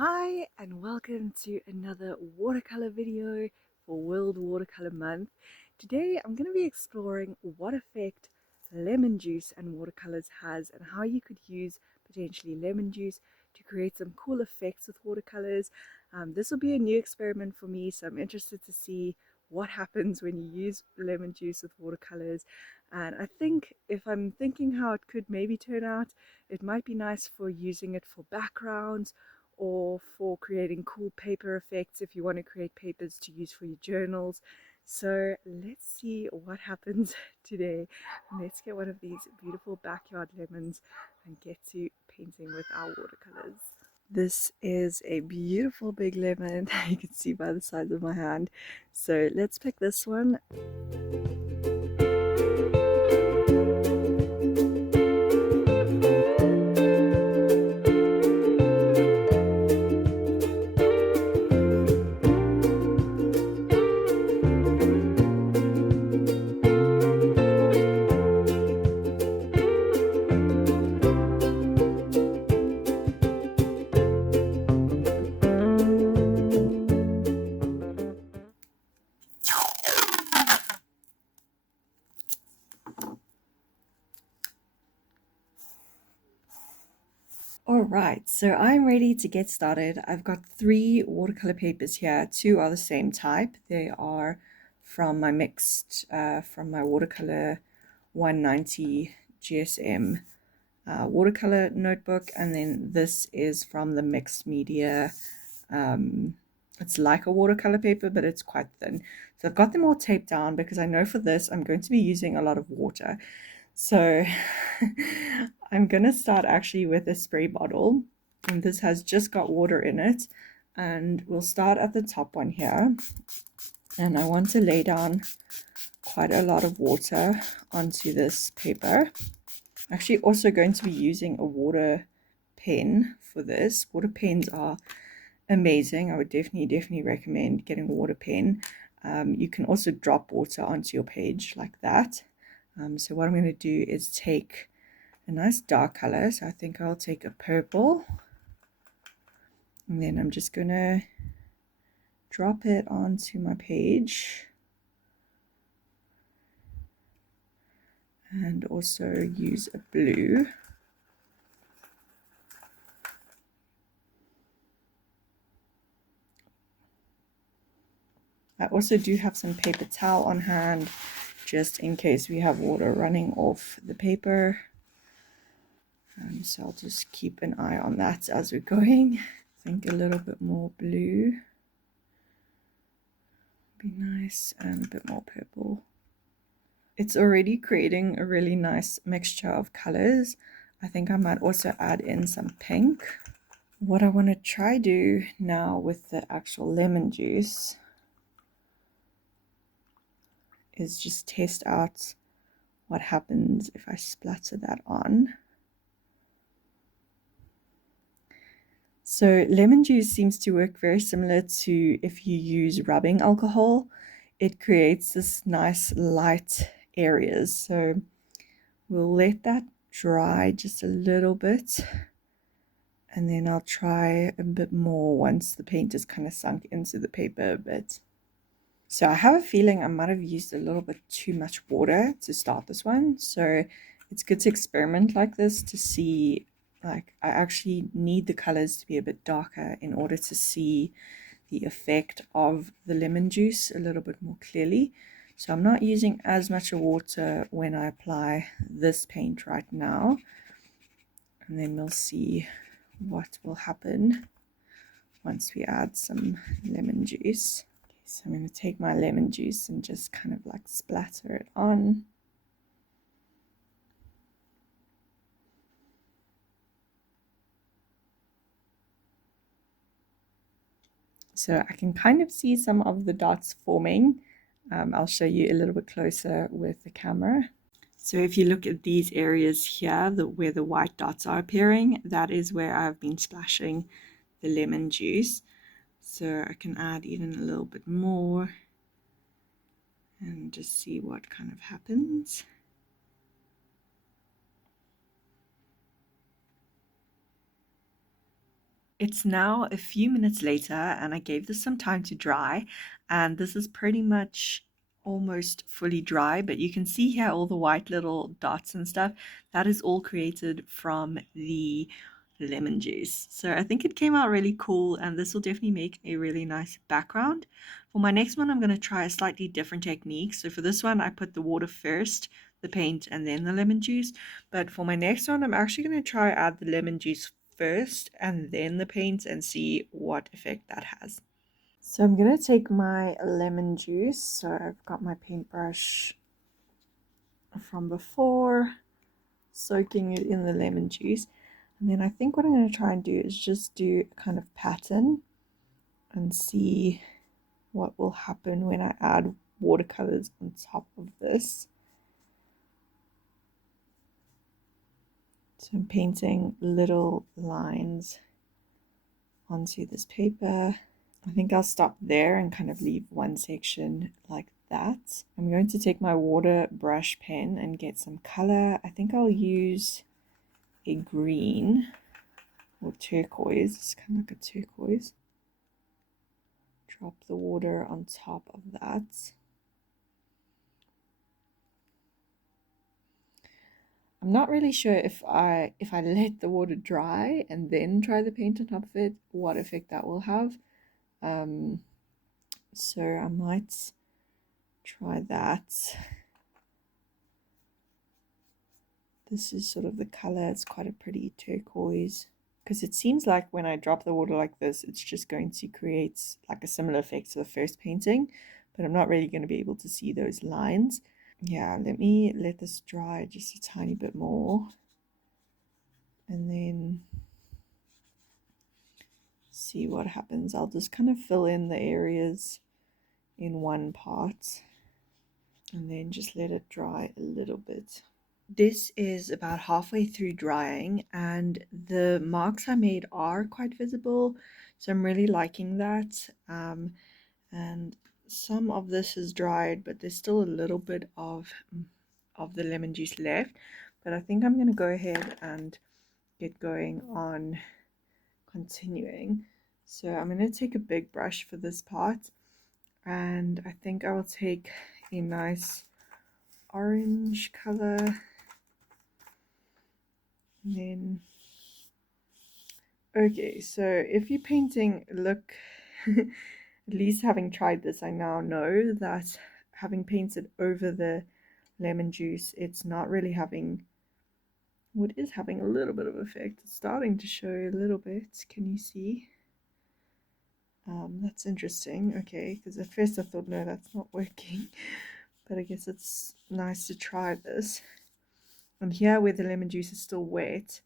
Hi and welcome to another watercolor video for World Watercolor Month. Today I'm going to be exploring what effect lemon juice and watercolors has and how you could use potentially lemon juice to create some cool effects with watercolors. This will be a new experiment for me, so I'm interested to see what happens when you use lemon juice with watercolors. And I think if I'm thinking how it could maybe turn out, it might be nice for using it for backgrounds or for creating cool paper effects if you want to create papers to use for your journals. So let's see what happens today. Let's get one of these beautiful backyard lemons and get to painting with our watercolors. This is a beautiful big lemon. You can see by the size of my hand. So let's pick this one. Alright, so I'm ready to get started. I've got 3 watercolor papers here. 2 are the same type. They are from my from my Watercolor 190 GSM watercolor notebook, and then this is from the mixed media. It's like a watercolor paper, but it's quite thin. So I've got them all taped down because I know for this I'm going to be using a lot of water. So I'm going to start actually with a spray bottle, and this has just got water in it, and we'll start at the top one here, and I want to lay down quite a lot of water onto this paper. I'm actually also going to be using a water pen for this. Water pens are amazing. I would definitely recommend getting a water pen. You can also drop water onto your page like that. So what I'm going to do is take a nice dark color. So I think I'll take a purple, and then I'm just going to drop it onto my page, and also use a blue. I also do have some paper towel on hand just in case we have water running off the paper. So I'll just keep an eye on that as we're going. I think a little bit more blue be nice, and a bit more purple. It's already creating a really nice mixture of colors. I think I might also add in some pink. What I want to try do now with the actual lemon juice is just test out what happens if I splatter that on. So lemon juice seems to work very similar to if you use rubbing alcohol. It creates this nice light areas. So we'll let that dry just a little bit, and then I'll try a bit more once the paint is kind of sunk into the paper a bit. So I have a feeling I might have used a little bit too much water to start this one. So it's good to experiment like this to see, like, I actually need the colors to be a bit darker in order to see the effect of the lemon juice a little bit more clearly. So I'm not using as much water when I apply this paint right now. And then we'll see what will happen once we add some lemon juice. So I'm going to take my lemon juice and just kind of like splatter it on. So I can kind of see some of the dots forming. I'll show you a little bit closer with the camera. So if you look at these areas here, where the white dots are appearing, that is where I've been splashing the lemon juice. So I can add even a little bit more and just see what kind of happens. It's now a few minutes later, and I gave this some time to dry, and this is pretty much almost fully dry, but you can see here all the white little dots and stuff. That is all created from the lemon juice. So I think it came out really cool, and this will definitely make a really nice background. For my next one, I'm going to try a slightly different technique. So for this one, I put the water first, the paint, and then the lemon juice. But for my next one, I'm actually going to try add the lemon juice first and then the paint and see what effect that has. So I'm going to take my lemon juice. So I've got my paintbrush from before, soaking it in the lemon juice. And then I think what I'm going to try and do is just do a kind of pattern and see what will happen when I add watercolors on top of this. So I'm painting little lines onto this paper. I think I'll stop there and kind of leave one section like that. I'm going to take my water brush pen and get some color. I think I'll use a green or turquoise. It's kind of like a turquoise. Drop the water on top of that. I'm not really sure if I let the water dry and then try the paint on top of it, what effect that will have. So I might try that. This is sort of the color. It's quite a pretty turquoise, because it seems like when I drop the water like this, it's just going to create like a similar effect to the first painting, but I'm not really going to be able to see those lines. Yeah, let me let this dry just a tiny bit more and then see what happens. I'll just kind of fill in the areas in one part and then just let it dry a little bit. This is about halfway through drying and the marks I made are quite visible, so I'm really liking that. And some of this is dried, but there's still a little bit of the lemon juice left. But I think I'm going to go ahead and get going on continuing. So I'm going to take a big brush for this part, and I think I will take a nice orange color. And then, okay, so if you're painting, look, at least having tried this, I now know that having painted over the lemon juice, it's not really having, what is having a little bit of effect. It's starting to show a little bit. Can you see? That's interesting. Okay, because at first I thought, no, that's not working. But I guess it's nice to try this. And here where the lemon juice is still wet,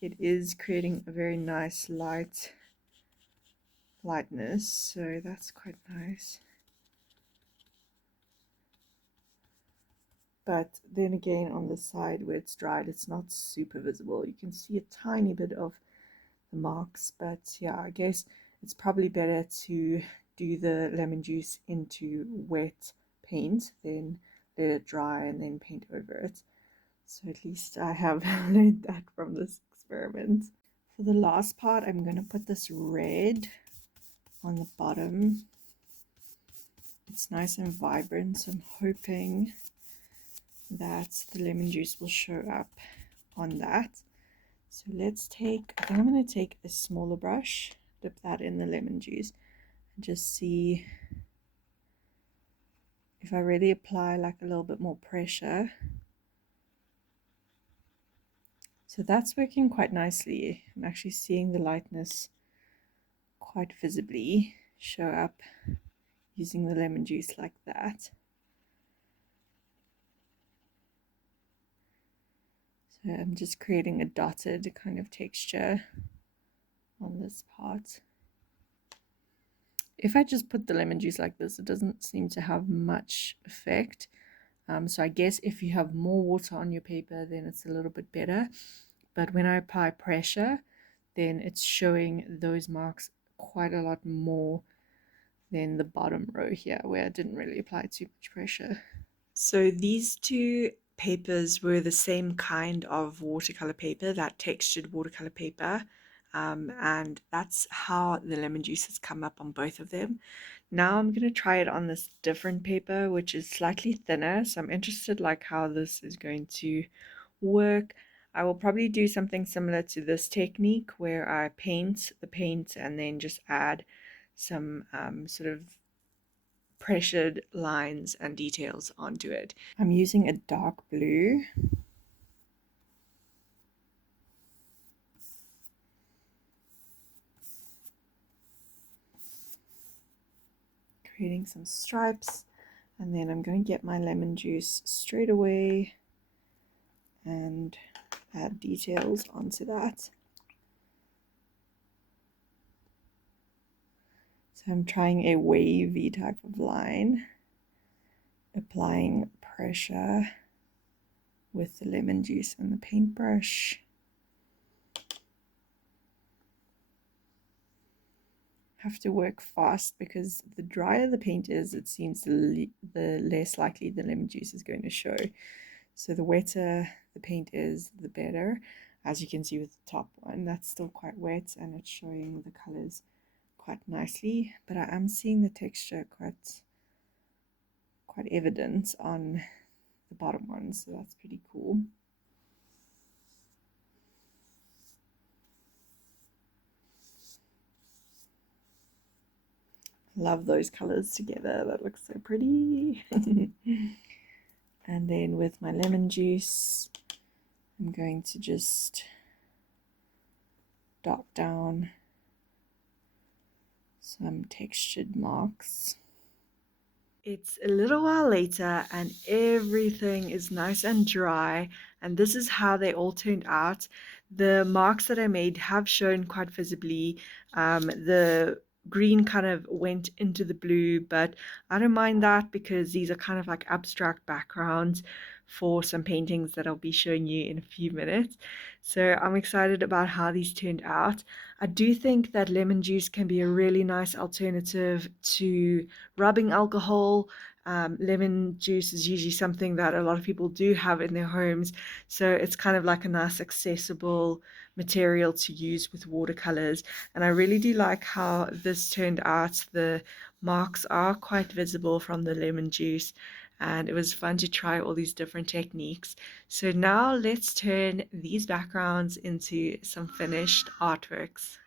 it is creating a very nice lightness, so that's quite nice. But then again, on the side where it's dried, it's not super visible. You can see a tiny bit of the marks, but yeah, I guess it's probably better to do the lemon juice into wet paint, then let it dry and then paint over it. So at least I have learned that from this experiment. For the last part, I'm going to put this red on the bottom. It's nice and vibrant, so I'm hoping that the lemon juice will show up on that. So let's take, I think I'm going to take a smaller brush, dip that in the lemon juice, and just see if I really apply like a little bit more pressure. So that's working quite nicely. I'm actually seeing the lightness quite visibly show up using the lemon juice like that. So I'm just creating a dotted kind of texture on this part. If I just put the lemon juice like this, it doesn't seem to have much effect. So I guess if you have more water on your paper, then it's a little bit better. But when I apply pressure, then it's showing those marks quite a lot more than the bottom row here, where I didn't really apply too much pressure. So these two papers were the same kind of watercolor paper, that textured watercolor paper. and that's how the lemon juice has come up on both of them. Now I'm going to try it on this different paper, which is slightly thinner, so I'm interested like how this is going to work. I will probably do something similar to this technique where I paint the paint and then just add some sort of pressured lines and details onto it. I'm using a dark blue. Creating some stripes, and then I'm going to get my lemon juice straight away and add details onto that. So I'm trying a wavy type of line, applying pressure with the lemon juice and the paintbrush. Have to work fast because the drier the paint is, it seems the less likely the lemon juice is going to show. So the wetter the paint is, the better. As you can see with the top one, that's still quite wet and it's showing the colors quite nicely, but I am seeing the texture quite evident on the bottom one, so that's pretty cool. Love those colors together, that looks so pretty. And then with my lemon juice, I'm going to just dot down some textured marks. It's a little while later and everything is nice and dry, and this is how they all turned out. The marks that I made have shown quite visibly. The green kind of went into the blue, but I don't mind that because these are kind of like abstract backgrounds for some paintings that I'll be showing you in a few minutes. So I'm excited about how these turned out. I do think that lemon juice can be a really nice alternative to rubbing alcohol. Lemon juice is usually something that a lot of people do have in their homes, so it's kind of like a nice accessible material to use with watercolors. And I really do like how this turned out. The marks are quite visible from the lemon juice, and it was fun to try all these different techniques. So now let's turn these backgrounds into some finished artworks.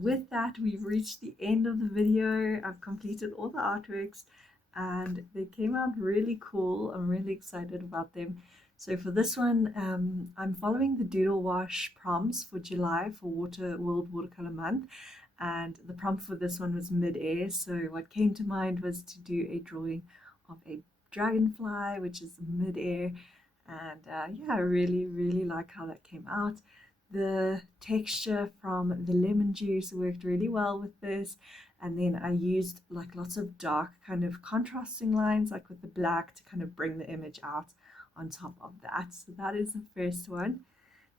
with that, we've reached the end of the video. I've completed all the artworks and they came out really cool. I'm really excited about them. So for this one, I'm following the doodle wash prompts for July for World Watercolor Month. And the prompt for this one was mid-air. So what came to mind was to do a drawing of a dragonfly, which is mid-air. And yeah, I really, really like how that came out. The texture from the lemon juice worked really well with this. And then I used like lots of dark kind of contrasting lines, like with the black, to kind of bring the image out on top of that. So that is the first one.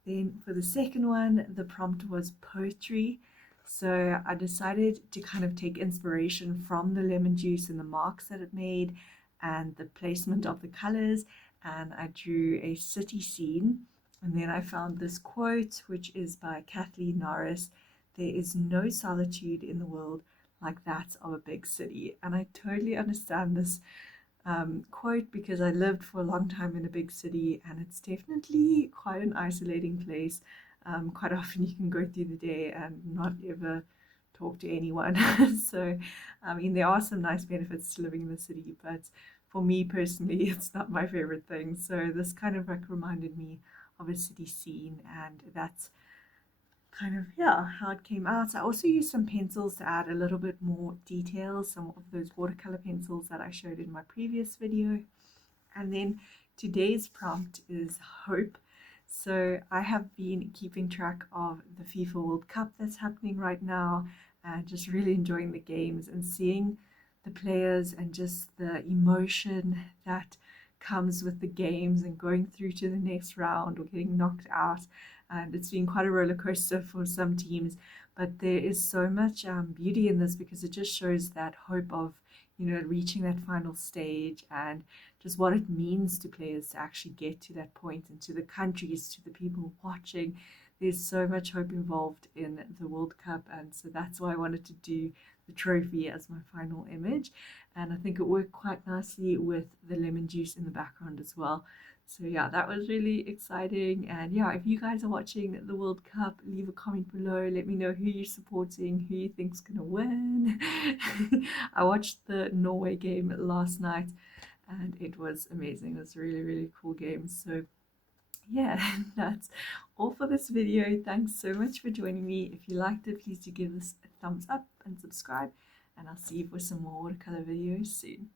Then for the second one, the prompt was poetry. So I decided to kind of take inspiration from the lemon juice and the marks that it made and the placement of the colors, and I drew a city scene. And then I found this quote, which is by Kathleen Norris: "There is no solitude in the world like that of a big city." And I totally understand this quote because I lived for a long time in a big city, and it's definitely quite an isolating place. Quite often you can go through the day and not ever talk to anyone. So, I mean, there are some nice benefits to living in the city, but for me personally, it's not my favorite thing. So this kind of like reminded me of a city scene, and that's kind of, yeah, how it came out. I also used some pencils to add a little bit more detail, some of those watercolor pencils that I showed in my previous video. And then today's prompt is hope. So I have been keeping track of the FIFA World Cup that's happening right now, and just really enjoying the games and seeing the players and just the emotion that comes with the games and going through to the next round or getting knocked out. And it's been quite a roller coaster for some teams, but there is so much beauty in this because it just shows that hope of, you know, reaching that final stage and just what it means to players to actually get to that point, and to the countries, to the people watching. There's so much hope involved in the World Cup, and so that's why I wanted to do the trophy as my final image. And I think it worked quite nicely with the lemon juice in the background as well. So yeah, that was really exciting. And yeah, if you guys are watching the World Cup, leave a comment below. Let me know who you're supporting, who you think's gonna win. I watched the Norway game last night and it was amazing. It was a really, really cool game. So yeah, that's all for this video. Thanks so much for joining me. If you liked it, please do give this a thumbs up and subscribe, and I'll see you for some more watercolor videos soon.